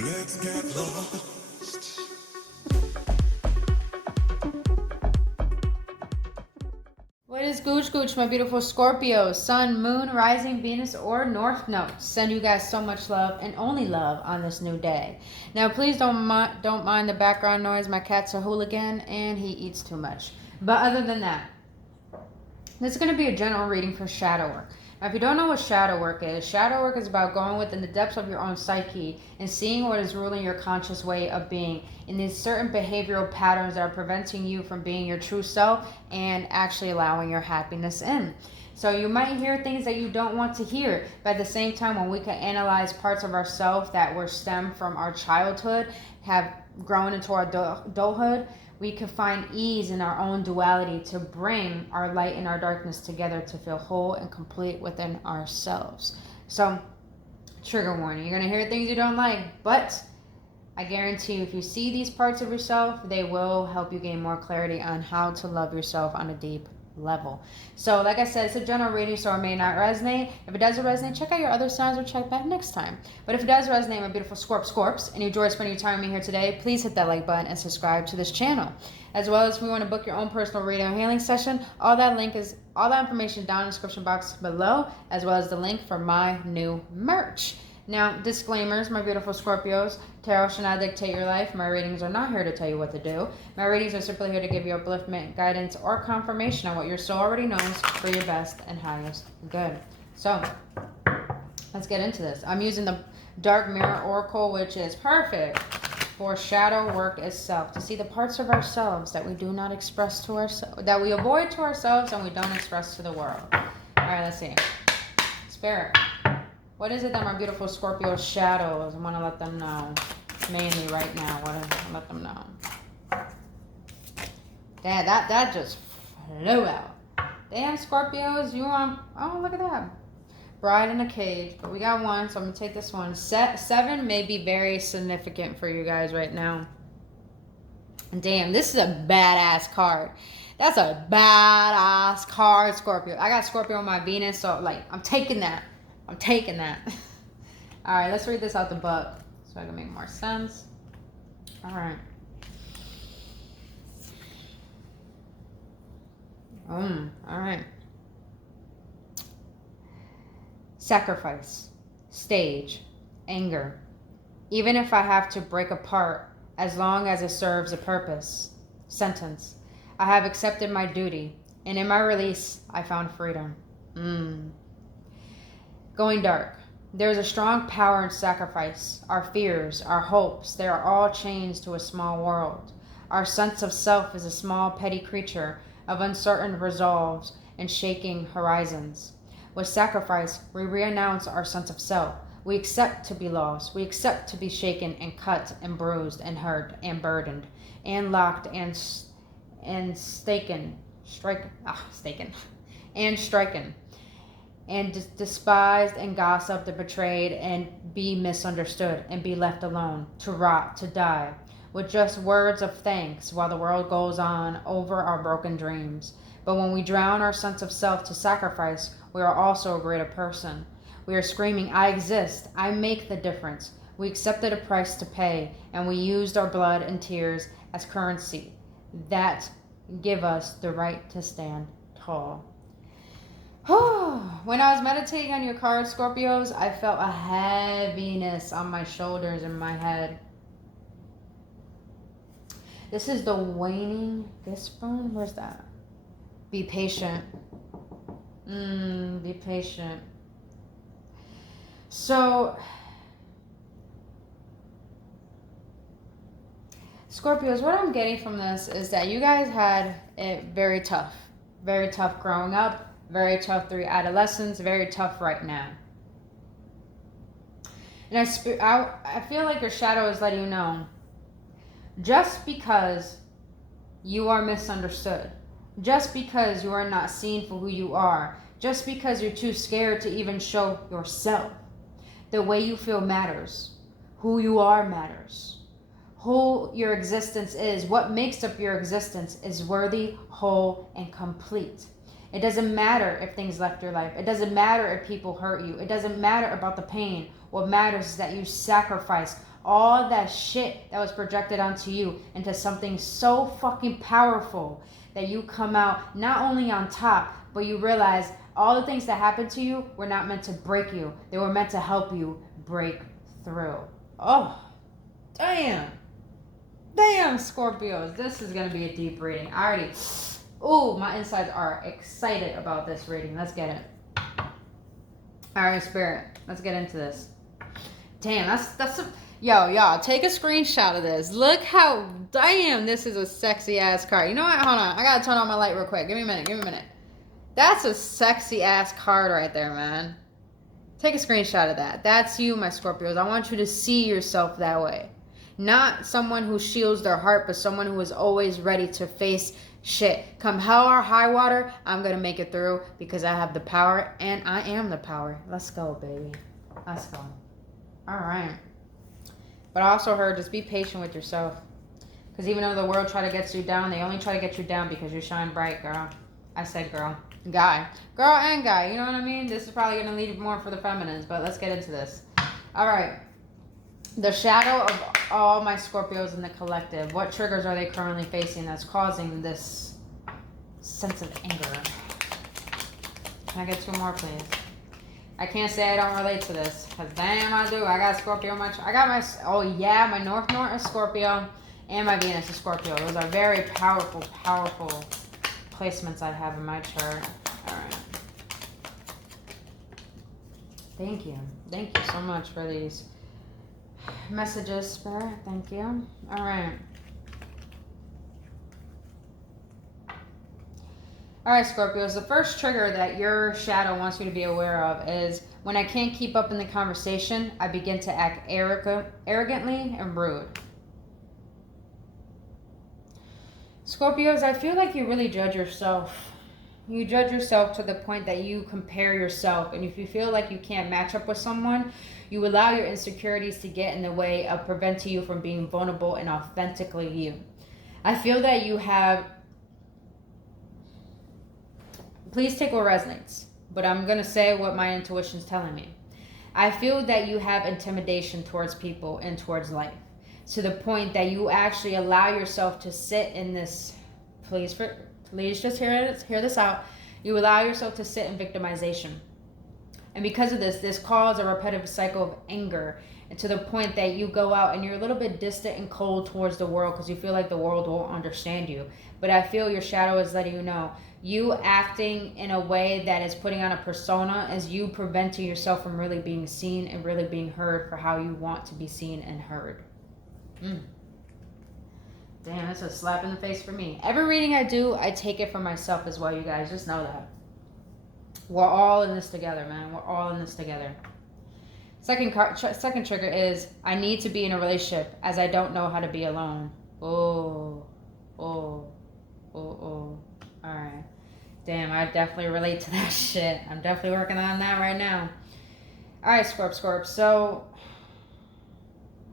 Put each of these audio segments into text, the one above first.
Let's get lost. What is Gooch Gooch, my beautiful Scorpio, Sun, Moon, Rising, Venus, or North Node? Send you guys so much love and only love on this new day. Now, please don't mind the background noise. My cat's a hooligan and he eats too much. But other than that, this is going to be a general reading for shadow work. Now, if you don't know what shadow work is about going within the depths of your own psyche and seeing what is ruling your conscious way of being in these certain behavioral patterns that are preventing you from being your true self and actually allowing your happiness in. So you might hear things that you don't want to hear, but at the same time, when we can analyze parts of ourselves that were stemmed from our childhood, have grown into our adulthood, we can find ease in our own duality to bring our light and our darkness together to feel whole and complete within ourselves. So, trigger warning, you're going to hear things you don't like, but I guarantee you, if you see these parts of yourself, they will help you gain more clarity on how to love yourself on a deep level. So like I said, it's a general reading, so it may not resonate. If it does resonate, check out your other signs or check back next time. But if it does resonate, my beautiful Scorps, and you enjoy spending your time with me here today, please hit that like button and subscribe to this channel. As well as if you want to book your own personal reading or healing session, all that information down in the description box below, as well as the link for my new merch. Now, disclaimers, my beautiful Scorpios. Tarot should not dictate your life. My readings are not here to tell you what to do. My readings are simply here to give you upliftment, guidance, or confirmation on what your soul already knows for your best and highest good. So, let's get into this. I'm using the Dark Mirror Oracle, which is perfect for shadow work itself, to see the parts of ourselves that we do not express to ourselves, that we avoid to ourselves and we don't express to the world. All right, let's see. Spirit. What is it that my beautiful Scorpio shadows? I want to let them know. Mainly right now. Let them know. Damn, that just flew out. Damn, Scorpios, you on... Oh, look at that. Bride in a cage. But we got one, so I'm going to take this one. 7 may be very significant for you guys right now. Damn, this is a badass card. That's a badass card, Scorpio. I got Scorpio on my Venus, so, like, I'm taking that. I'm taking that. All right, let's read this out the book so I can make more sense. All right. All right. Sacrifice, stage, anger. Even if I have to break apart, as long as it serves a purpose. Sentence. I have accepted my duty, and in my release, I found freedom. Going dark. There is a strong power in sacrifice. Our fears, our hopes, they are all chains to a small world. Our sense of self is a small, petty creature of uncertain resolves and shaking horizons. With sacrifice, we renounce our sense of self. We accept to be lost. We accept to be shaken and cut and bruised and hurt and burdened and locked and stricken and despised and gossiped and betrayed and be misunderstood and be left alone, to rot, to die, with just words of thanks while the world goes on over our broken dreams. But when we drown our sense of self to sacrifice, we are also a greater person. We are screaming, I exist, I make the difference. We accepted a price to pay, and we used our blood and tears as currency that give us the right to stand tall. When I was meditating on your cards, Scorpios, I felt a heaviness on my shoulders and my head. This is the waning one. Where's that? Be patient. Be patient. So, Scorpios, what I'm getting from this is that you guys had it very tough. Very tough growing up. Very tough through adolescence. Very tough right now. And I feel like your shadow is letting you know, just because you are misunderstood, just because you are not seen for who you are, just because you're too scared to even show yourself, the way you feel matters. Who you are matters. Who your existence is, what makes up your existence is worthy, whole, and complete. It doesn't matter if things left your life. It doesn't matter if people hurt you. It doesn't matter about the pain. What matters is that you sacrifice all that shit that was projected onto you into something so fucking powerful that you come out not only on top, but you realize all the things that happened to you were not meant to break you. They were meant to help you break through. Oh, damn. Damn, Scorpios. This is going to be a deep reading. My insides are excited about this reading. Let's get it. All right, Spirit. Let's get into this. Damn, that's y'all, take a screenshot of this. Look how, damn, this is a sexy ass card. You know what? Hold on. I got to turn on my light real quick. Give me a minute. That's a sexy ass card right there, man. Take a screenshot of that. That's you, my Scorpios. I want you to see yourself that way. Not someone who shields their heart, but someone who is always ready to face shit. Come hell or high water, I'm going to make it through because I have the power and I am the power. Let's go, baby. Let's go. All right. But I also heard just be patient with yourself. Because even though the world try to get you down, they only try to get you down because you shine bright, girl. I said girl. Guy. Girl and guy. You know what I mean? This is probably going to lead more for the feminines, but let's get into this. All right. The shadow of all my Scorpios in the collective. What triggers are they currently facing that's causing this sense of anger? Can I get two more, please? I can't say I don't relate to this, because damn, I do. I got Scorpio my North Node is Scorpio, and my Venus is Scorpio. Those are very powerful placements I have in my chart. All right. Thank you so much for these messages, Spirit. Thank you. All right. All right, Scorpios, the first trigger that your shadow wants you to be aware of is when I can't keep up in the conversation, I begin to act arrogantly and rude. Scorpios, I feel like you really judge yourself. You judge yourself to the point that you compare yourself. And if you feel like you can't match up with someone, you allow your insecurities to get in the way of preventing you from being vulnerable and authentically you. I feel that you have... Please take what resonates, but I'm going to say what my intuition is telling me. I feel that you have intimidation towards people and towards life, to the point that you actually allow yourself to sit in this, please just hear this out. You allow yourself to sit in victimization. And because of this causes a repetitive cycle of anger, and to the point that you go out and you're a little bit distant and cold towards the world because you feel like the world won't understand you. But I feel your shadow is letting you know, you acting in a way that is putting on a persona is you preventing yourself from really being seen and really being heard for how you want to be seen and heard. Damn, that's a slap in the face for me. Every reading I do, I take it for myself as well, you guys. Just know that. We're all in this together, man. We're all in this together. Second trigger is, I need to be in a relationship as I don't know how to be alone. Oh. Alright. Damn, I definitely relate to that shit. I'm definitely working on that right now. Alright, Scorp. So,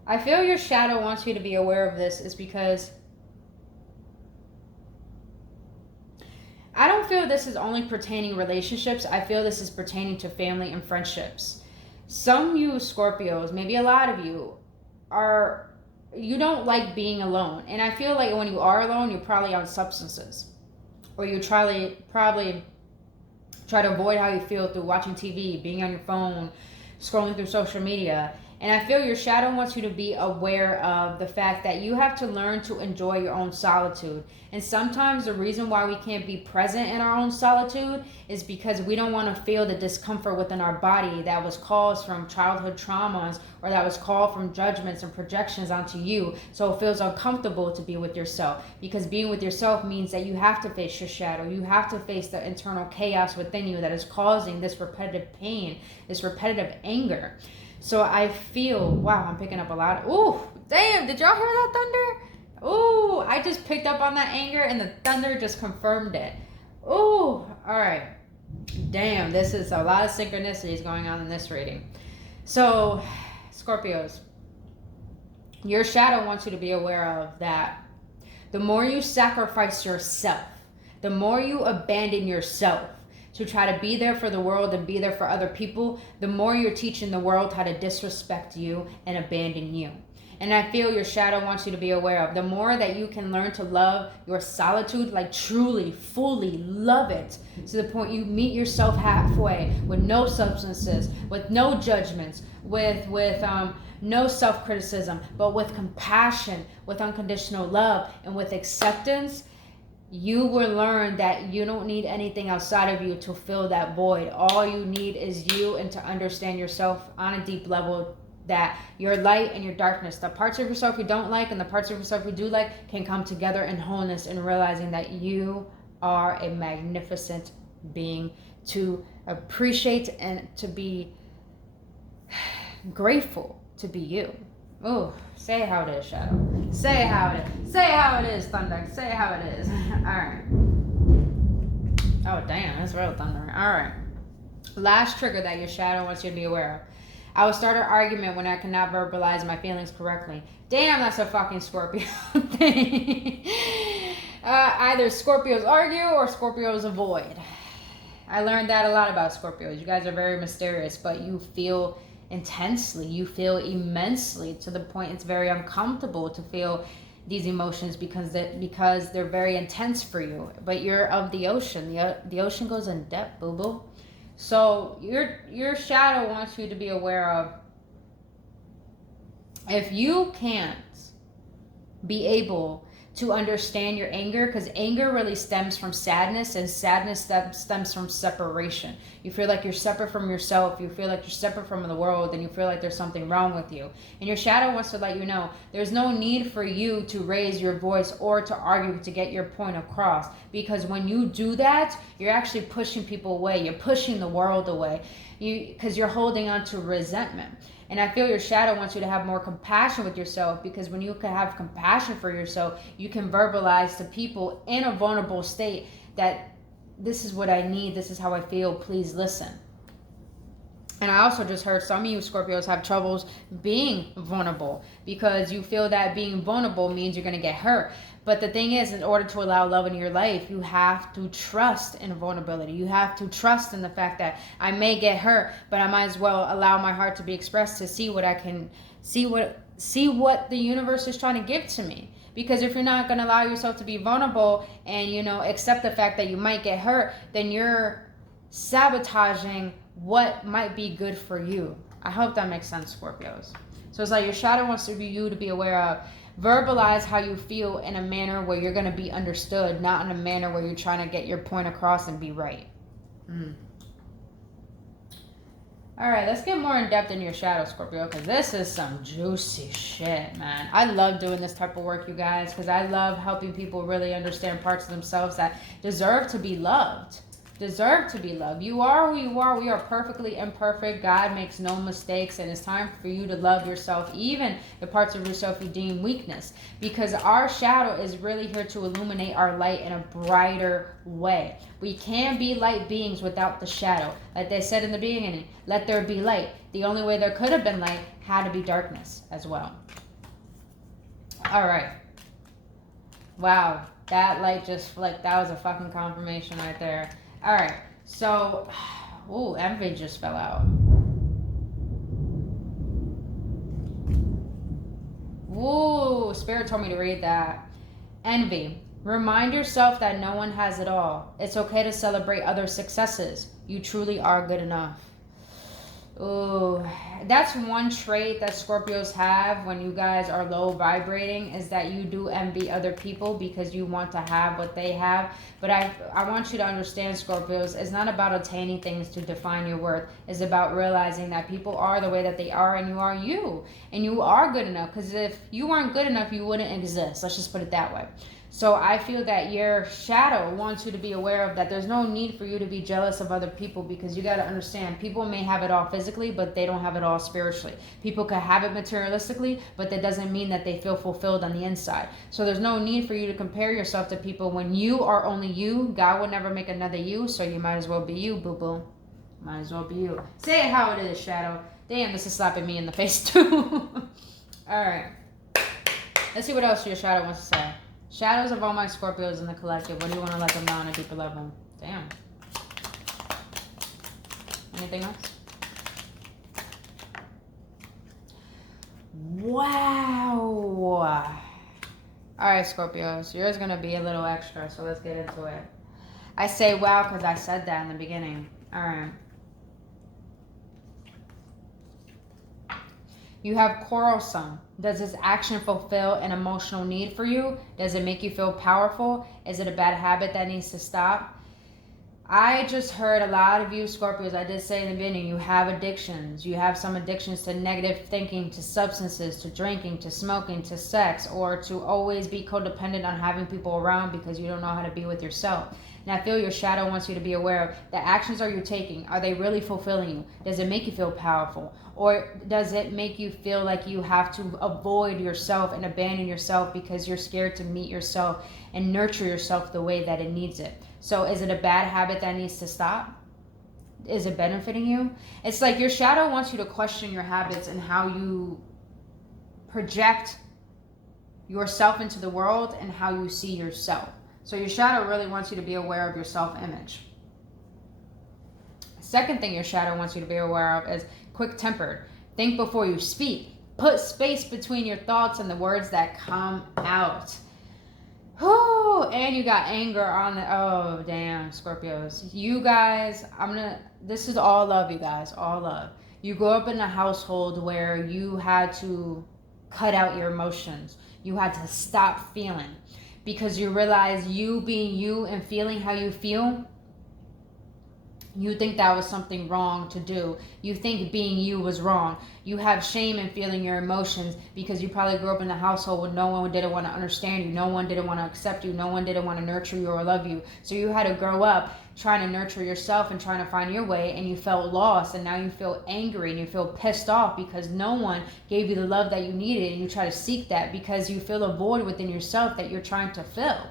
I feel your shadow wants you to be aware of this is because I don't feel this is only pertaining relationships. I feel this is pertaining to family and friendships. Some you Scorpios, maybe a lot of you, you don't like being alone. And I feel like when you are alone, you're probably on substances. Or you probably try to avoid how you feel through watching TV, being on your phone, scrolling through social media. And I feel your shadow wants you to be aware of the fact that you have to learn to enjoy your own solitude. And sometimes the reason why we can't be present in our own solitude is because we don't want to feel the discomfort within our body that was caused from childhood traumas or that was caused from judgments and projections onto you. So it feels uncomfortable to be with yourself, because being with yourself means that you have to face your shadow. You have to face the internal chaos within you that is causing this repetitive pain, this repetitive anger. So I feel, wow, I'm picking up a lot. Ooh, damn, did y'all hear that thunder? Ooh, I just picked up on that anger and the thunder just confirmed it. Ooh, all right. Damn, this is a lot of synchronicities going on in this reading. So, Scorpios, your shadow wants you to be aware of that the more you sacrifice yourself, the more you abandon yourself to try to be there for the world and be there for other people, the more you're teaching the world how to disrespect you and abandon you. And I feel your shadow wants you to be aware of, the more that you can learn to love your solitude, like truly, fully love it, to the point you meet yourself halfway, with no substances, with no judgments, with no self-criticism, but with compassion, with unconditional love, and with acceptance, you will learn that you don't need anything outside of you to fill that void. All you need is you, and to understand yourself on a deep level, that your light and your darkness, the parts of yourself you don't like and the parts of yourself you do like, can come together in wholeness, and realizing that you are a magnificent being to appreciate and to be grateful to be you. Oh, say how it is, Shadow. Say how it is. Say how it is, Thunder. Say how it is. All right. Oh, damn. That's real thunder. All right. Last trigger that your shadow wants you to be aware of. I will start an argument when I cannot verbalize my feelings correctly. Damn, that's a fucking Scorpio thing. Either Scorpios argue or Scorpios avoid. I learned that a lot about Scorpios. You guys are very mysterious, but you feel intensely, you feel immensely, to the point it's very uncomfortable to feel these emotions because they're very intense for you. But you're of the ocean. The ocean goes in depth, boo-boo. So your shadow wants you to be aware of, if you can't be able to understand your anger, because anger really stems from sadness, and sadness stems from separation. You feel like you're separate from yourself, you feel like you're separate from the world, and you feel like there's something wrong with you. And your shadow wants to let you know there's no need for you to raise your voice or to argue to get your point across, because when you do that, you're actually pushing people away, you're pushing the world away, because you're holding on to resentment. And I feel your shadow wants you to have more compassion with yourself, because when you can have compassion for yourself, you can verbalize to people in a vulnerable state that this is what I need, this is how I feel, please listen. And I also just heard some of you Scorpios have troubles being vulnerable, because you feel that being vulnerable means you're going to get hurt. But the thing is, in order to allow love in your life, you have to trust in vulnerability. You have to trust in the fact that I may get hurt, but I might as well allow my heart to be expressed, to see what I can see, what the universe is trying to give to me. Because if you're not going to allow yourself to be vulnerable and, accept the fact that you might get hurt, then you're sabotaging what might be good for you. I hope that makes sense, Scorpios. So it's like your shadow wants you to be aware of. Verbalize how you feel in a manner where you're going to be understood, not in a manner where you're trying to get your point across and be right. All right, let's get more in depth in your shadow, Scorpio, because this is some juicy shit, man. I love doing this type of work, you guys, because I love helping people really understand parts of themselves that deserve to be loved. Deserve to be loved. You are who you are. We are perfectly imperfect. God makes no mistakes, and it's time for you to love yourself, even the parts of yourself you deem weakness, because our shadow is really here to illuminate our light in a brighter way. We can be light beings without the shadow. Like they said in the beginning, let there be light. The only way there could have been light had to be darkness as well. All right. Wow, that light just flicked. That was a fucking confirmation right there. All right, so, ooh, envy just fell out. Ooh, Spirit told me to read that. Envy. Remind yourself that no one has it all. It's okay to celebrate other successes. You truly are good enough. Ooh, that's one trait that Scorpios have when you guys are low vibrating, is that you do envy other people because you want to have what they have. But I want you to understand, Scorpios, it's not about attaining things to define your worth. It's about realizing that people are the way that they are, and you are you. And you are good enough, because if you weren't good enough, you wouldn't exist. Let's just put it that way. So I feel that your shadow wants you to be aware of that. There's no need for you to be jealous of other people, because you got to understand, people may have it all physically, but they don't have it all spiritually. People can have it materialistically, but that doesn't mean that they feel fulfilled on the inside. So there's no need for you to compare yourself to people when you are only you. God will never make another you, so you might as well be you, boo-boo. Might as well be you. Say it how it is, shadow. Damn, this is slapping me in the face too. All right. Let's see what else your shadow wants to say. Shadows of all my Scorpios in the collective. What do you want to let them know on a deeper level? Damn. Anything else? Wow. All right, Scorpios. Yours going to be a little extra, so let's get into it. I say wow because I said that in the beginning. All right. You have quarrelsome. Does this action fulfill an emotional need for you? Does it make you feel powerful? Is it a bad habit that needs to stop? I just heard a lot of you Scorpios, I did say in the beginning, you have addictions. You have some addictions to negative thinking, to substances, to drinking, to smoking, to sex, or to always be codependent on having people around because you don't know how to be with yourself. And I feel your shadow wants you to be aware of the actions are you taking. Are they really fulfilling you? Does it make you feel powerful? Or does it make you feel like you have to avoid yourself and abandon yourself because you're scared to meet yourself and nurture yourself the way that it needs it? So is it a bad habit that needs to stop? Is it benefiting you? It's like your shadow wants you to question your habits and how you project yourself into the world and how you see yourself. So your shadow really wants you to be aware of your self-image. Second thing your shadow wants you to be aware of is quick-tempered. Think before you speak. Put space between your thoughts and the words that come out. Whoo! And you got anger on the, oh damn, Scorpios. You guys, this is all love, you guys, all love. You grew up in a household where you had to cut out your emotions. You had to stop feeling because you realize you being you and feeling how you feel, you think that was something wrong to do. You think being you was wrong. You have shame in feeling your emotions because you probably grew up in a household where no one didn't want to understand you. No one didn't want to accept you. No one didn't want to nurture you or love you. So you had to grow up trying to nurture yourself and trying to find your way, and you felt lost, and now you feel angry and you feel pissed off because no one gave you the love that you needed, and you try to seek that because you feel a void within yourself that you're trying to fill.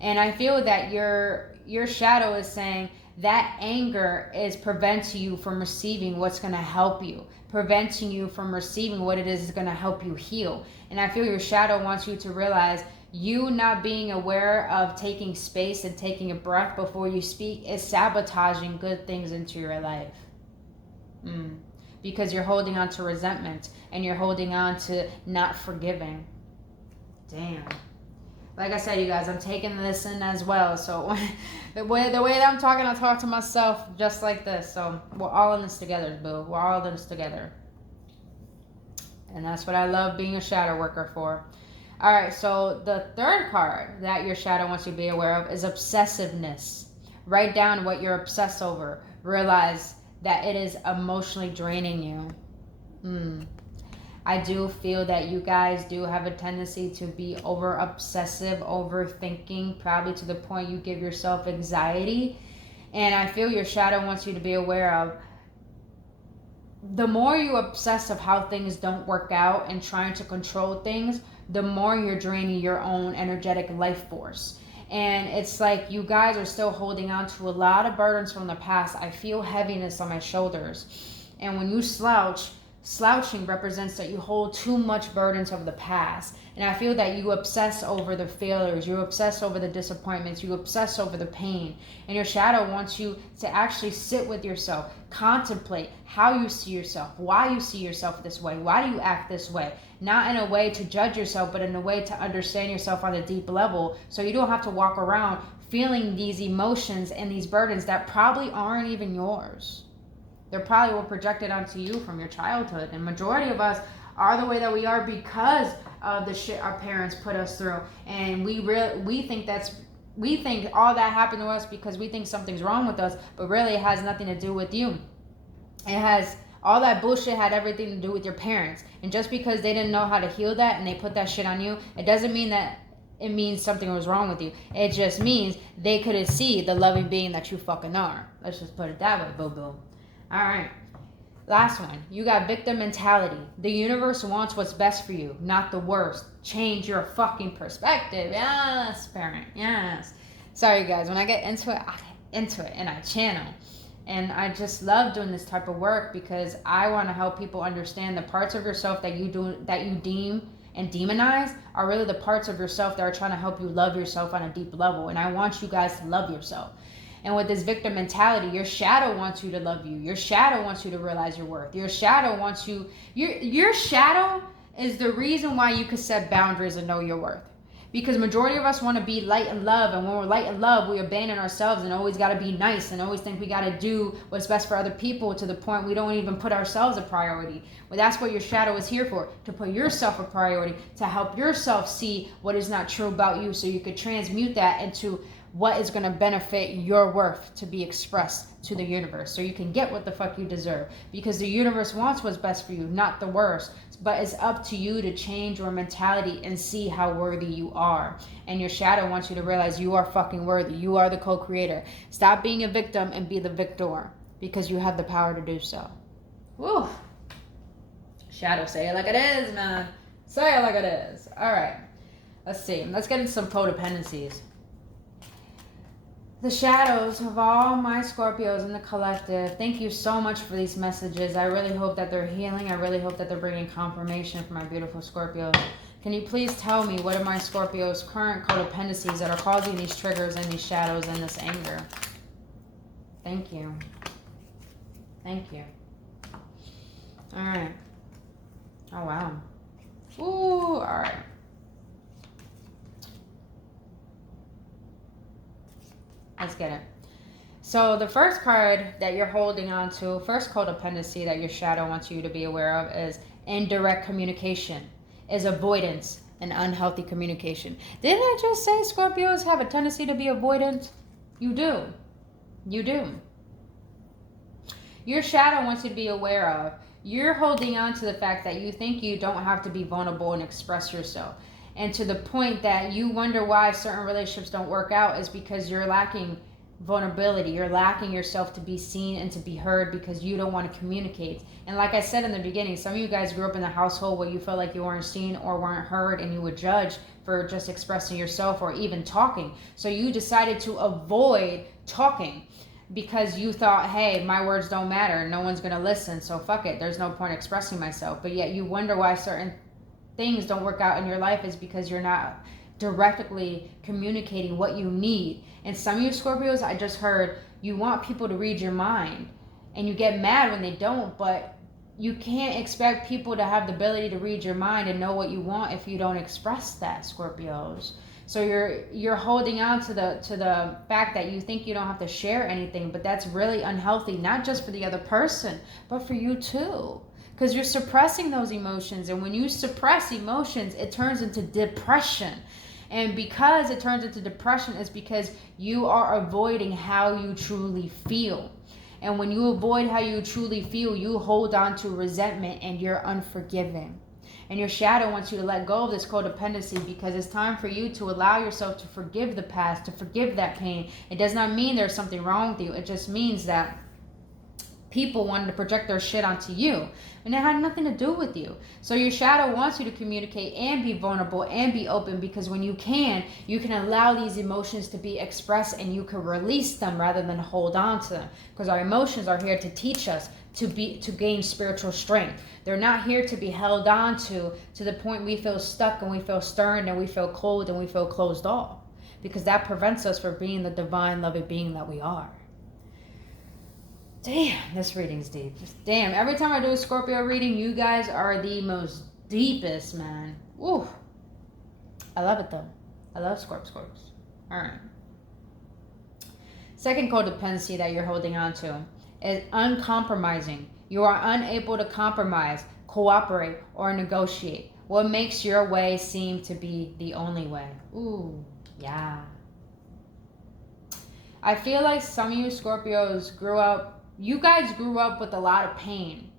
And I feel that your shadow is saying that anger is preventing you from receiving what's going to help you, preventing you from receiving what it is going to help you heal. And I feel your shadow wants you to realize you not being aware of taking space and taking a breath before you speak is sabotaging good things into your life. Because you're holding on to resentment and you're holding on to not forgiving. Damn. Like I said, you guys, I'm taking this in as well. So the way that I'm talking, I talk to myself just like this. So we're all in this together, boo. We're all in this together. And that's what I love being a shadow worker for. All right, so the third card that your shadow wants you to be aware of is obsessiveness. Write down what you're obsessed over. Realize that it is emotionally draining you. I do feel that you guys do have a tendency to be over obsessive, overthinking, probably to the point you give yourself anxiety. And I feel your shadow wants you to be aware of the more you obsess of how things don't work out and trying to control things, the more you're draining your own energetic life force. And it's like you guys are still holding on to a lot of burdens from the past. I feel heaviness on my shoulders. And when you slouching represents that you hold too much burdens of the past. And I feel that you obsess over the failures, you obsess over the disappointments, you obsess over the pain. And your shadow wants you to actually sit with yourself, contemplate how you see yourself, why you see yourself this way, why do you act this way? Not in a way to judge yourself, but in a way to understand yourself on a deep level, so you don't have to walk around feeling these emotions and these burdens that probably aren't even yours. They probably were projected onto you from your childhood. And majority of us are the way that we are because of the shit our parents put us through. And we think all that happened to us because we think something's wrong with us, but really it has nothing to do with you. It has, all that bullshit had everything to do with your parents. And just because they didn't know how to heal that and they put that shit on you, it doesn't mean that it means something was wrong with you. It just means they couldn't see the loving being that you fucking are. Let's just put it that way, boo-boo. All right, last one. You got victim mentality. The universe wants what's best for you, not the worst. Change your fucking perspective. Yes, parent. Yes. Sorry, guys. When I get into it, and I channel. And I just love doing this type of work because I want to help people understand the parts of yourself that you deem and demonize are really the parts of yourself that are trying to help you love yourself on a deep level. And I want you guys to love yourself. And with this victim mentality, your shadow wants you to love you. Your shadow wants you to realize your worth. Your shadow wants you, your shadow is the reason why you can set boundaries and know your worth. Because majority of us want to be light and love, and when we're light and love, we abandon ourselves and always got to be nice and always think we got to do what's best for other people, to the point we don't even put ourselves a priority. Well, that's what your shadow is here for, to put yourself a priority, to help yourself see what is not true about you, so you could transmute that into what is going to benefit your worth to be expressed to the universe, so you can get what the fuck you deserve. Because the universe wants what's best for you, not the worst. But it's up to you to change your mentality and see how worthy you are. And your shadow wants you to realize you are fucking worthy. You are the co-creator. Stop being a victim and be the victor, because you have the power to do so. Woo. Shadow, say it like it is, man. Say it like it is. All right. Let's see. Let's get into some codependencies. The shadows of all my Scorpios in the collective, thank you so much for these messages. I really hope that they're healing. I really hope that they're bringing confirmation for my beautiful Scorpios. Can you please tell me what are my Scorpios' current codependencies that are causing these triggers and these shadows and this anger? Thank you. Thank you. All right. Oh, wow. Ooh, all right. Let's get it. So the first card that you're holding on to, first codependency that your shadow wants you to be aware of, is indirect communication, is avoidance and unhealthy communication. Didn't I just say Scorpios have a tendency to be avoidant? You do. You do. Your shadow wants you to be aware of, you're holding on to the fact that you think you don't have to be vulnerable and express yourself. And to the point that you wonder why certain relationships don't work out is because you're lacking vulnerability. You're lacking yourself to be seen and to be heard, because you don't want to communicate. And like I said in the beginning, some of you guys grew up in a household where you felt like you weren't seen or weren't heard, and you would judge for just expressing yourself or even talking. So you decided to avoid talking because you thought, hey, my words don't matter. No one's going to listen. So fuck it. There's no point expressing myself. But yet you wonder why certain things don't work out in your life is because you're not directly communicating what you need. And some of you Scorpios, I just heard, you want people to read your mind, and you get mad when they don't, but you can't expect people to have the ability to read your mind and know what you want if you don't express that, Scorpios. So you're holding on to the fact that you think you don't have to share anything, but that's really unhealthy, not just for the other person, but for you too. Because you're suppressing those emotions. And when you suppress emotions, it turns into depression. And because it turns into depression, it's because you are avoiding how you truly feel. And when you avoid how you truly feel, you hold on to resentment and you're unforgiving. And your shadow wants you to let go of this codependency, because it's time for you to allow yourself to forgive the past, to forgive that pain. It does not mean there's something wrong with you. It just means that people wanted to project their shit onto you, and it had nothing to do with you. So your shadow wants you to communicate and be vulnerable and be open, because when you can allow these emotions to be expressed and you can release them rather than hold on to them. Because our emotions are here to teach us to gain spiritual strength. They're not here to be held on to the point we feel stuck and we feel stern and we feel cold and we feel closed off, because that prevents us from being the divine loving being that we are. Damn, this reading's deep. Just damn, every time I do a Scorpio reading, you guys are the most deepest, man. Woo. I love it though. I love Scorps. All right. Second codependency that you're holding on to is uncompromising. You are unable to compromise, cooperate, or negotiate. What makes your way seem to be the only way? Ooh, yeah. I feel like some of you Scorpios you guys grew up with a lot of pain.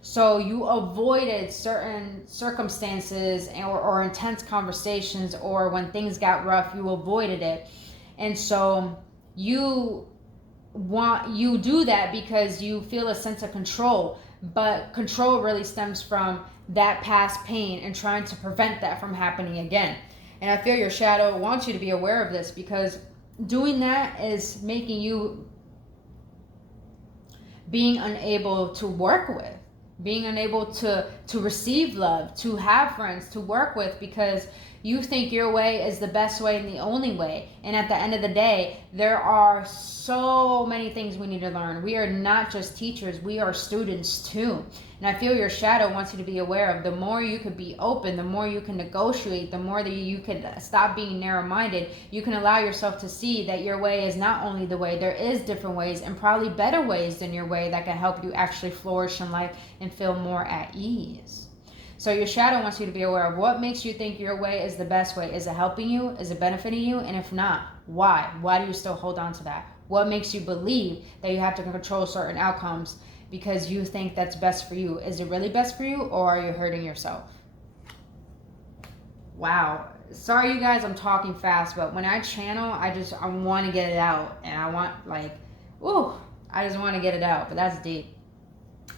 So you avoided certain circumstances or intense conversations, or when things got rough, you avoided it. And so you do that because you feel a sense of control, but control really stems from that past pain and trying to prevent that from happening again. And I feel your shadow wants you to be aware of this, because doing that is making you being unable to work with, being unable to to receive love, to have friends, to work with, because you think your way is the best way and the only way. And at the end of the day, there are so many things we need to learn. We are not just teachers, we are students too. And I feel your shadow wants you to be aware of, the more you could be open, the more you can negotiate, the more that you can stop being narrow-minded, you can allow yourself to see that your way is not only the way, there is different ways, and probably better ways than your way, that can help you actually flourish in life and feel more at ease. So your shadow wants you to be aware of what makes you think your way is the best way. Is it helping you? Is it benefiting you? And if not, why? Why do you still hold on to that? What makes you believe that you have to control certain outcomes because you think that's best for you? Is it really best for you, or are you hurting yourself? Wow. Sorry, you guys, I'm talking fast, but when I channel, I want to get it out. And I want, I just want to get it out. But that's deep.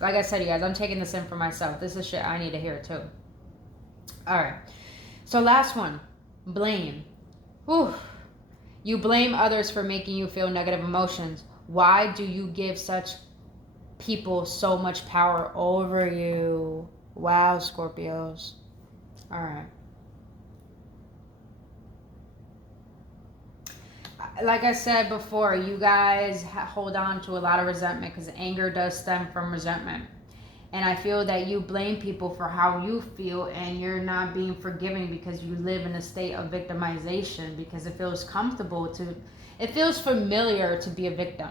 Like I said, you guys, I'm taking this in for myself. This is shit I need to hear too. All right. So last one, blame. Whew. You blame others for making you feel negative emotions. Why do you give such people so much power over you? Wow, Scorpios. All right. Like I said before, you guys hold on to a lot of resentment because anger does stem from resentment. And I feel that you blame people for how you feel, and you're not being forgiving because you live in a state of victimization, because it feels it feels familiar to be a victim.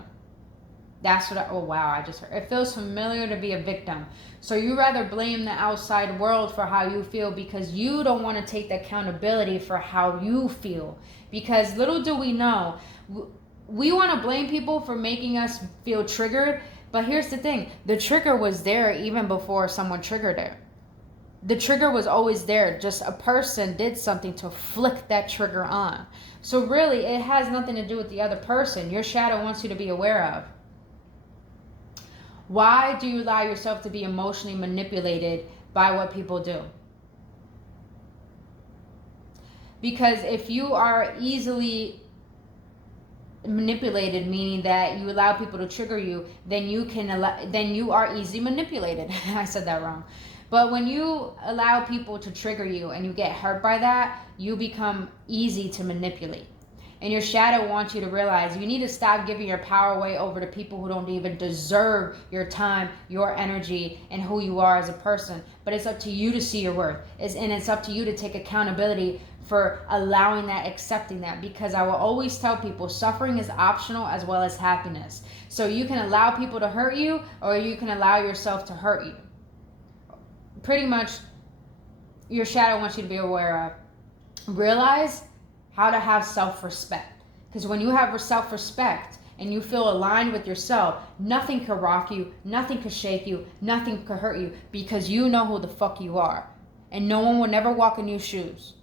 That's what I just heard. It feels familiar to be a victim. So you rather blame the outside world for how you feel because you don't want to take the accountability for how you feel. Because little do we know, we want to blame people for making us feel triggered. But here's the thing. The trigger was there even before someone triggered it. The trigger was always there. Just a person did something to flick that trigger on. So really, it has nothing to do with the other person. Your shadow wants you to be aware of. Why do you allow yourself to be emotionally manipulated by what people do? Because if you are easily manipulated, meaning that you allow people to trigger you, then you are easily manipulated. I said that wrong. But when you allow people to trigger you and you get hurt by that, you become easy to manipulate. And your shadow wants you to realize you need to stop giving your power away over to people who don't even deserve your time, your energy, and who you are as a person. But it's up to you to see your worth. And it's up to you to take accountability for allowing that, accepting that. Because I will always tell people suffering is optional as well as happiness. So you can allow people to hurt you, or you can allow yourself to hurt you. Pretty much, your shadow wants you to be aware of. Realize how to have self-respect. Because when you have self-respect and you feel aligned with yourself, nothing can rock you, nothing can shake you, nothing can hurt you, because you know who the fuck you are. And no one will never walk in your shoes.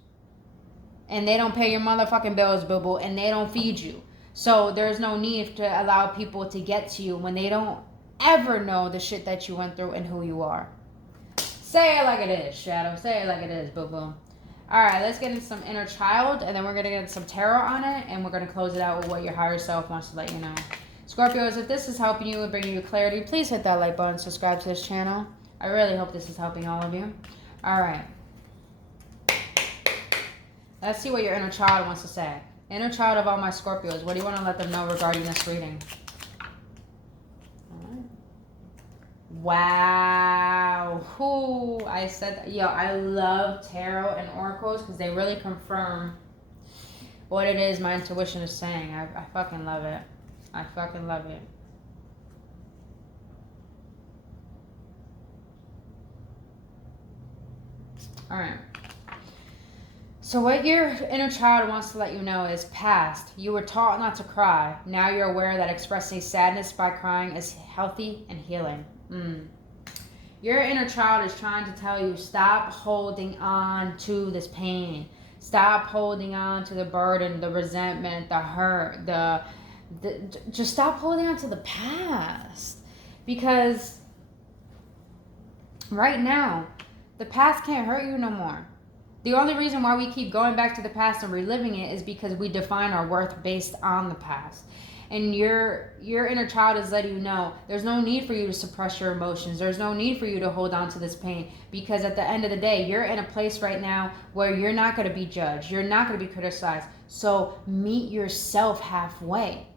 And they don't pay your motherfucking bills, boo-boo, and they don't feed you. So there's no need to allow people to get to you when they don't ever know the shit that you went through and who you are. Say it like it is, Shadow. Say it like it is, boo-boo. All right, let's get into some inner child, and then we're going to get some tarot on it, and we're going to close it out with what your higher self wants to let you know. Scorpios, if this is helping you and bringing you clarity, please hit that like button, subscribe to this channel. I really hope this is helping all of you. All right. Let's see what your inner child wants to say. Inner child of all my Scorpios, what do you want to let them know regarding this reading? Wow. Who I said that. Yo, I love tarot and oracles because they really confirm what it is my intuition is saying. I fucking love it. I fucking love it. All right. So what your inner child wants to let you know is past. You were taught not to cry. Now you're aware that expressing sadness by crying is healthy and healing. Your inner child is trying to tell you, stop holding on to this pain. Stop holding on to the burden, the resentment, the hurt, just stop holding on to the past. Because right now, the past can't hurt you no more. The only reason why we keep going back to the past and reliving it is because we define our worth based on the past. And your inner child is letting you know there's no need for you to suppress your emotions. There's no need for you to hold on to this pain, because at the end of the day, you're in a place right now where you're not going to be judged. You're not going to be criticized. So meet yourself halfway.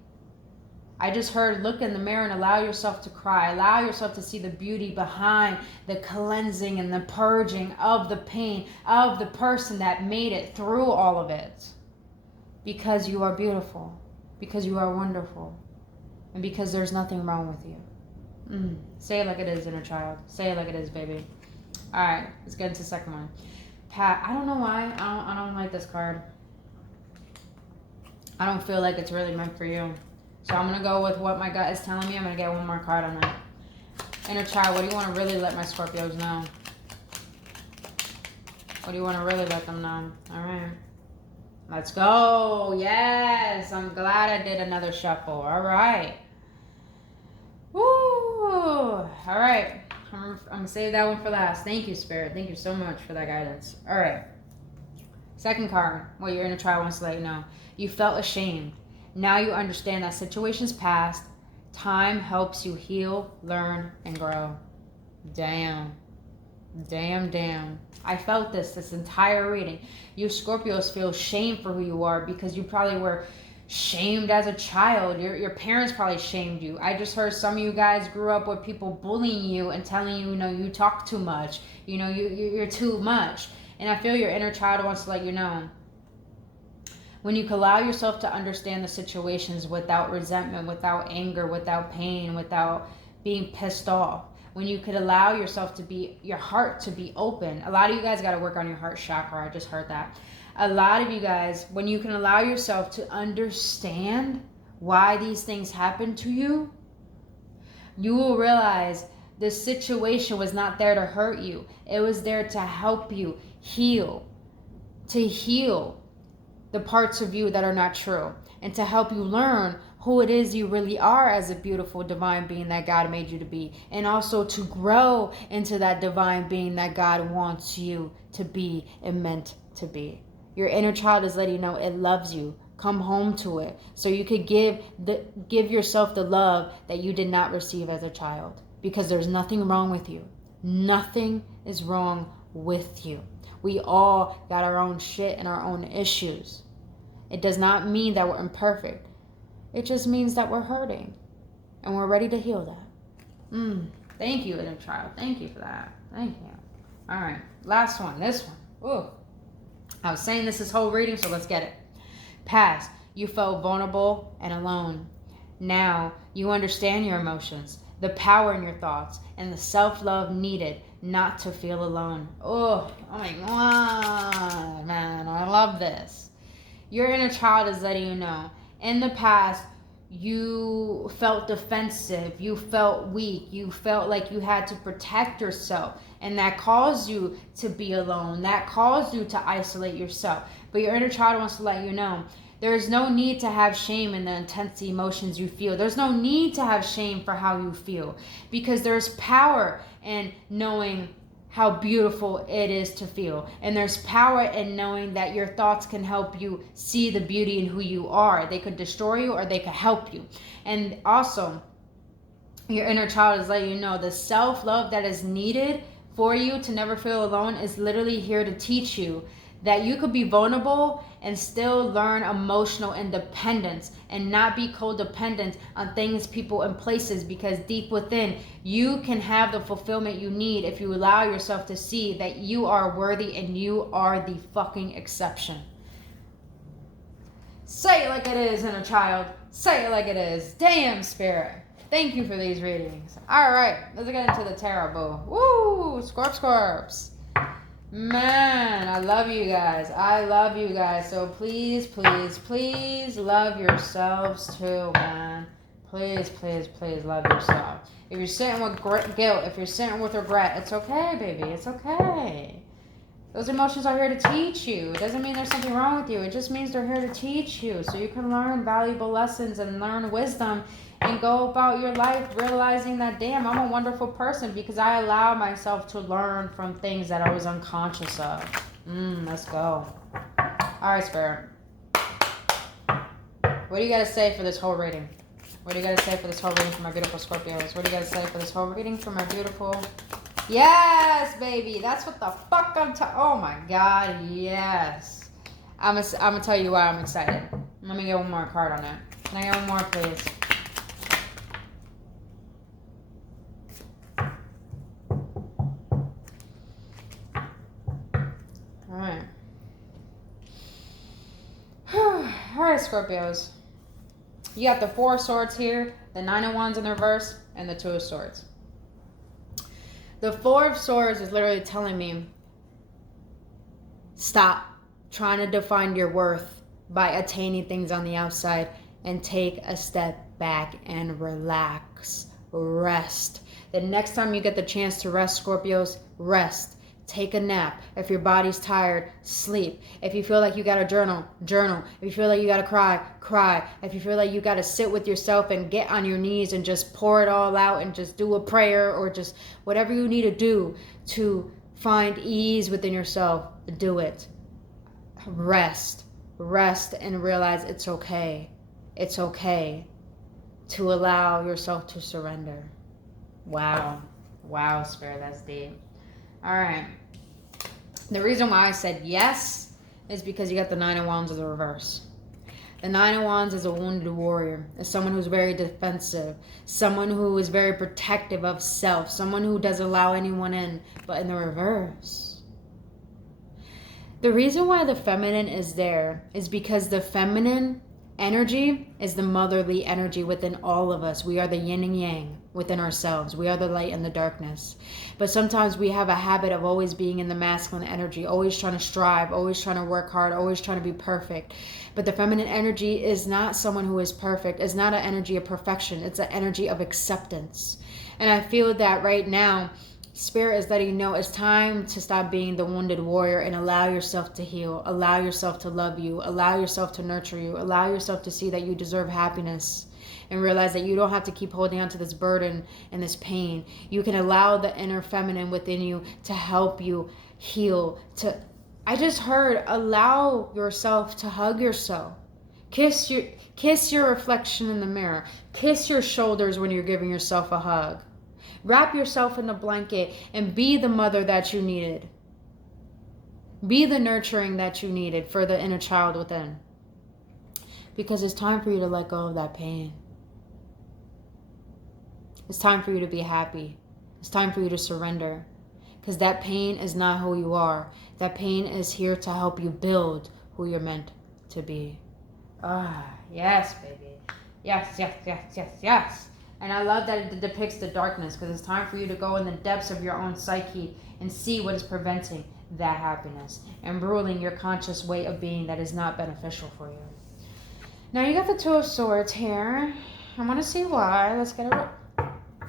I just heard, look in the mirror and allow yourself to cry. Allow yourself to see the beauty behind the cleansing and the purging of the pain of the person that made it through all of it. Because you are beautiful. Because you are wonderful. And because there's nothing wrong with you. Say it like it is, inner child. Say it like it is, baby. Alright, let's get into the second one. Pat, I don't know why. I don't like this card. I don't feel like it's really meant for you. So I'm going to go with what my gut is telling me. I'm going to get one more card on that. Inner child, what do you want to really let my Scorpios know? What do you want to really let them know? Alright. Let's go. Yes. I'm glad I did another shuffle. All right. Woo. All right. I'm going to save that one for last. Thank you, Spirit. Thank you so much for that guidance. All right. Second card. What your inner child wants to let you know. You felt ashamed. Now you understand that situations past. Time helps you heal, learn, and grow. Damn. Damn. I felt this entire reading. You Scorpios feel shame for who you are because you probably were shamed as a child. Your parents probably shamed you. I just heard some of you guys grew up with people bullying you and telling you, you talk too much. You're too much. And I feel your inner child wants to let you know. When you can allow yourself to understand the situations without resentment, without anger, without pain, without being pissed off. When you could allow yourself to be, your heart to be open. A lot of you guys got to work on your heart chakra. I just heard that. A lot of you guys, when you can allow yourself to understand why these things happen to you, you will realize the situation was not there to hurt you. It was there to help you heal. To heal the parts of you that are not true. And to help you learn who it is you really are as a beautiful divine being that God made you to be. And also to grow into that divine being that God wants you to be and meant to be. Your inner child is letting you know it loves you. Come home to it. So you could give yourself the love that you did not receive as a child. Because there's nothing wrong with you. Nothing is wrong with you. We all got our own shit and our own issues. It does not mean that we're imperfect. It just means that we're hurting. And we're ready to heal that. Thank you, inner child. Thank you for that. Thank you. All right. Last one. This one. Ooh. I was saying this whole reading, so let's get it. Past. You felt vulnerable and alone. Now you understand your emotions, the power in your thoughts, and the self-love needed not to feel alone. Oh my God, man. I love this. Your inner child is letting you know. In the past, you felt defensive. You felt weak. You felt like you had to protect yourself. And that caused you to be alone. That caused you to isolate yourself. But your inner child wants to let you know. There is no need to have shame in the intense emotions you feel. There's no need to have shame for how you feel. Because there's power in knowing how beautiful it is to feel. And there's power in knowing that your thoughts can help you see the beauty in who you are. They could destroy you or they could help you. And also, your inner child is letting you know the self-love that is needed for you to never feel alone is literally here to teach you that you could be vulnerable and still learn emotional independence and not be codependent on things, people, and places, because deep within, you can have the fulfillment you need if you allow yourself to see that you are worthy and you are the fucking exception. Say it like it is, inner child. Say it like it is. Damn, Spirit. Thank you for these readings. All right, let's get into the tarot, boo. Woo! Scorps. Man, I love you guys. I love you guys. So please, please, please love yourselves too, man. Please, please, please love yourself. If you're sitting with guilt, if you're sitting with regret, it's okay, baby. It's okay. Those emotions are here to teach you. It doesn't mean there's something wrong with you. It just means they're here to teach you so you can learn valuable lessons and learn wisdom and go about your life realizing that, damn, I'm a wonderful person because I allow myself to learn from things that I was unconscious of. Let's go. All right, Spirit. What do you got to say for this whole reading? What do you got to say for this whole reading for my beautiful Scorpios? What do you got to say for this whole reading for my beautiful... Yes, baby. That's what the fuck I'm talking... Oh, my God. Yes. I'm gonna tell you why I'm excited. Let me get one more card on that. Can I get one more, please? Alright. Alright, Scorpios. You got the Four of Swords here, the Nine of Wands in the reverse, and the Two of Swords. The Four of Swords is literally telling me, stop trying to define your worth by attaining things on the outside and take a step back and relax. Rest. The next time you get the chance to rest, Scorpios, rest. Take a nap. If your body's tired, sleep. If you feel like you gotta journal, journal. If you feel like you gotta cry, cry. If you feel like you gotta sit with yourself and get on your knees and just pour it all out and just do a prayer or just whatever you need to do to find ease within yourself, do it. Rest. Rest and realize it's okay. It's okay to allow yourself to surrender. Wow. Wow, Spirit, that's deep. All right. The reason why I said yes is because you got the Nine of Wands in the reverse. The Nine of Wands is a wounded warrior. It's someone who's very defensive. Someone who is very protective of self. Someone who doesn't allow anyone in. But in the reverse, the reason why the feminine is there is because the feminine energy is the motherly energy within all of us. We are the yin and yang within ourselves. We are the light and the darkness. But sometimes we have a habit of always being in the masculine energy, always trying to strive, always trying to work hard, always trying to be perfect. But the feminine energy is not someone who is perfect. It's not an energy of perfection. It's an energy of acceptance. And I feel that right now, Spirit is letting you know it's time to stop being the wounded warrior and allow yourself to heal. Allow yourself to love you. Allow yourself to nurture you. Allow yourself to see that you deserve happiness and realize that you don't have to keep holding on to this burden and this pain. You can allow the inner feminine within you to help you heal. I just heard, allow yourself to hug yourself. Kiss your reflection in the mirror. Kiss your shoulders when you're giving yourself a hug. Wrap yourself in a blanket and be the mother that you needed. Be the nurturing that you needed for the inner child within. Because it's time for you to let go of that pain. It's time for you to be happy. It's time for you to surrender. Because that pain is not who you are. That pain is here to help you build who you're meant to be. Yes, baby. Yes, yes, yes, yes, yes. And I love that it depicts the darkness, because it's time for you to go in the depths of your own psyche and see what is preventing that happiness and ruling your conscious way of being that is not beneficial for you. Now you got the Two of Swords here. I want to see why. Let's get a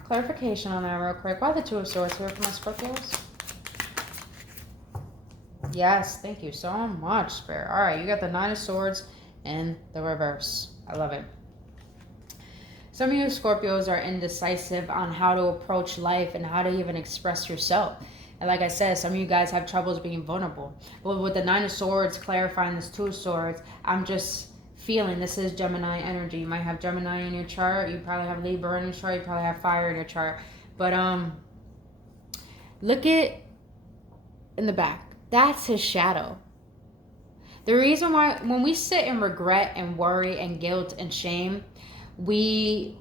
clarification on that real quick. Why the Two of Swords here for my Scorpios? Yes, thank you so much, Spirit. All right, you got the Nine of Swords in the reverse. I love it. Some of you Scorpios are indecisive on how to approach life and how to even express yourself. And like I said, some of you guys have troubles being vulnerable. But with the Nine of Swords clarifying this Two of Swords, I'm just feeling this is Gemini energy. You might have Gemini in your chart. You probably have Libra in your chart. You probably have fire in your chart. But look at in the back. That's his shadow. The reason why when we sit in regret and worry and guilt and shame, we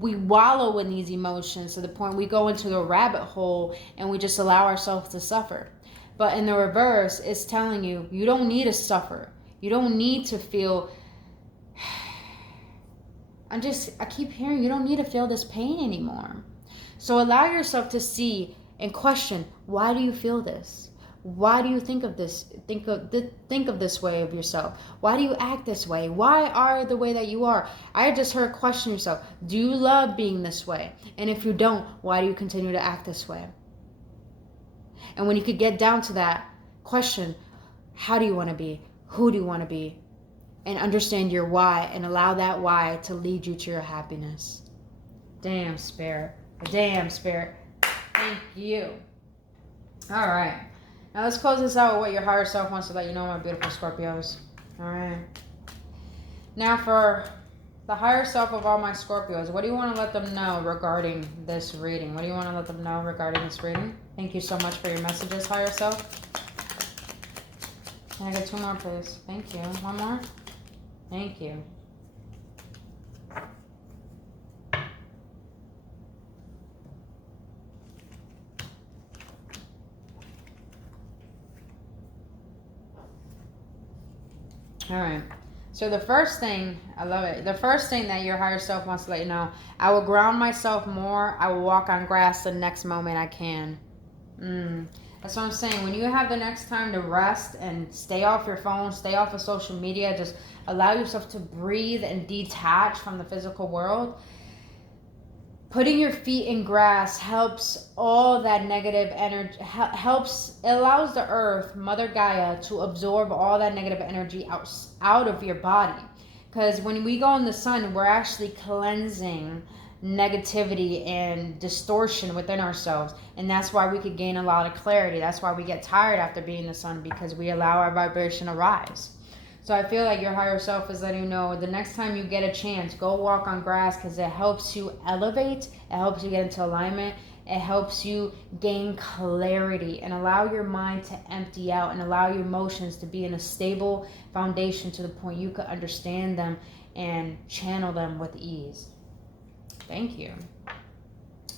wallow in these emotions to the point we go into the rabbit hole and we just allow ourselves to suffer. But in the reverse, it's telling you, you don't need to suffer. You don't need to feel, I keep hearing, you don't need to feel this pain anymore. So allow yourself to see and question, why do you feel this? Why do you think of this? Think of this way of yourself. Why do you act this way? Why are the way that you are? I just heard question yourself. Do you love being this way? And if you don't, why do you continue to act this way? And when you could get down to that question, how do you want to be? Who do you want to be? And understand your why and allow that why to lead you to your happiness. Damn, Spirit. Damn, Spirit. Thank you. All right. Now let's close this out with what your higher self wants to let you know, my beautiful Scorpios. All right. Now for the higher self of all my Scorpios, what do you want to let them know regarding this reading? What do you want to let them know regarding this reading? Thank you so much for your messages, higher self. Can I get 2 more, please? Thank you. 1 more? Thank you. All right. So the first thing, I love it. The first thing that your higher self wants to let you know, I will ground myself more. I will walk on grass the next moment I can. That's what I'm saying. When you have the next time to rest and stay off your phone, stay off of social media, just allow yourself to breathe and detach from the physical world. Putting your feet in grass helps all that negative energy, it allows the earth, Mother Gaia, to absorb all that negative energy out of your body. Because when we go in the sun, we're actually cleansing negativity and distortion within ourselves. And that's why we could gain a lot of clarity. That's why we get tired after being in the sun, because we allow our vibration to rise. So I feel like your higher self is letting you know the next time you get a chance, go walk on grass, because it helps you elevate. It helps you get into alignment. It helps you gain clarity and allow your mind to empty out and allow your emotions to be in a stable foundation to the point you could understand them and channel them with ease. Thank you.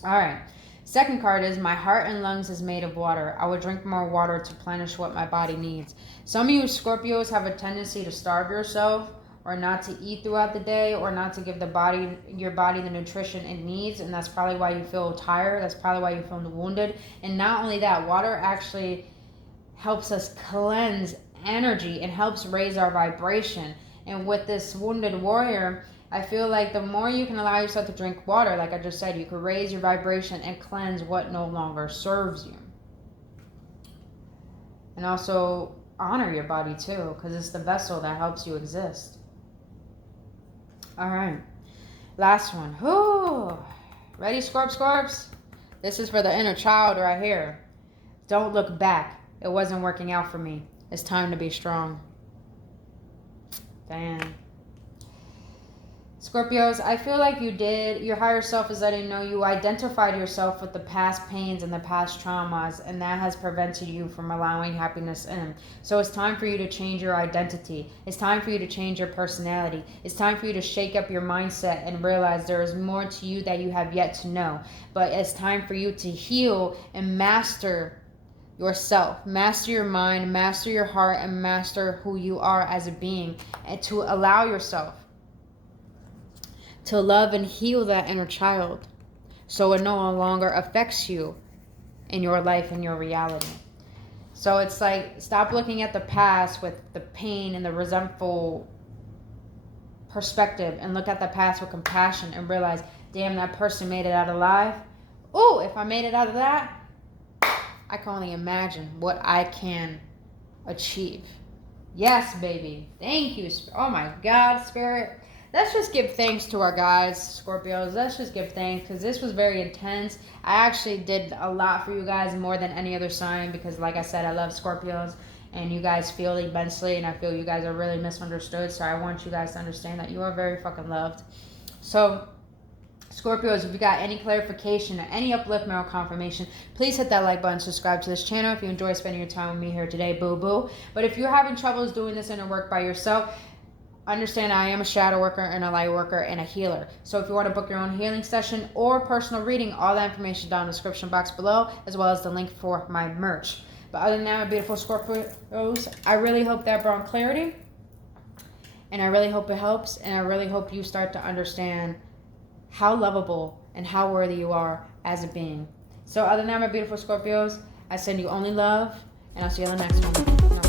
All right. Second card is my heart and lungs is made of water. I will drink more water to replenish what my body needs. Some of you Scorpios have a tendency to starve yourself or not to eat throughout the day or not to give your body the nutrition it needs. And that's probably why you feel tired. That's probably why you feel wounded. And not only that, water actually helps us cleanse energy and helps raise our vibration. And with this wounded warrior, I feel like the more you can allow yourself to drink water, like I just said, you could raise your vibration and cleanse what no longer serves you. And also honor your body too, because it's the vessel that helps you exist. All right. Last one. Whew. Ready, Scorps? This is for the inner child right here. Don't look back. It wasn't working out for me. It's time to be strong. Damn. Scorpios, I feel like your higher self is letting you know you identified yourself with the past pains and the past traumas, and that has prevented you from allowing happiness in. So it's time for you to change your identity. It's time for you to change your personality. It's time for you to shake up your mindset and realize there is more to you that you have yet to know. But it's time for you to heal and master yourself, master your mind, master your heart, and master who you are as a being, and to allow yourself to love and heal that inner child so it no longer affects you in your life and your reality. So it's like, stop looking at the past with the pain and the resentful perspective and look at the past with compassion and realize, damn, that person made it out alive. Oh, if I made it out of that, I can only imagine what I can achieve. Yes, baby. Thank you. Oh my God, Spirit. Let's just give thanks to our guys, Scorpios. Let's just give thanks because this was very intense. I actually did a lot for you guys, more than any other sign, because like I said, I love Scorpios and you guys feel immensely, and I feel you guys are really misunderstood. So I want you guys to understand that you are very fucking loved. So Scorpios, if you got any clarification or any upliftment or confirmation, please hit that like button, subscribe to this channel if you enjoy spending your time with me here today, boo-boo. But if you're having troubles doing this inner work by yourself, understand I am a shadow worker and a light worker and a healer. So if you want to book your own healing session or personal reading, all that information down in the description box below, as well as the link for my merch. But other than that, my beautiful Scorpios, I really hope that brought clarity, and I really hope it helps, and I really hope you start to understand how lovable and how worthy you are as a being. So other than that, my beautiful Scorpios, I send you only love, and I'll see you on the next one.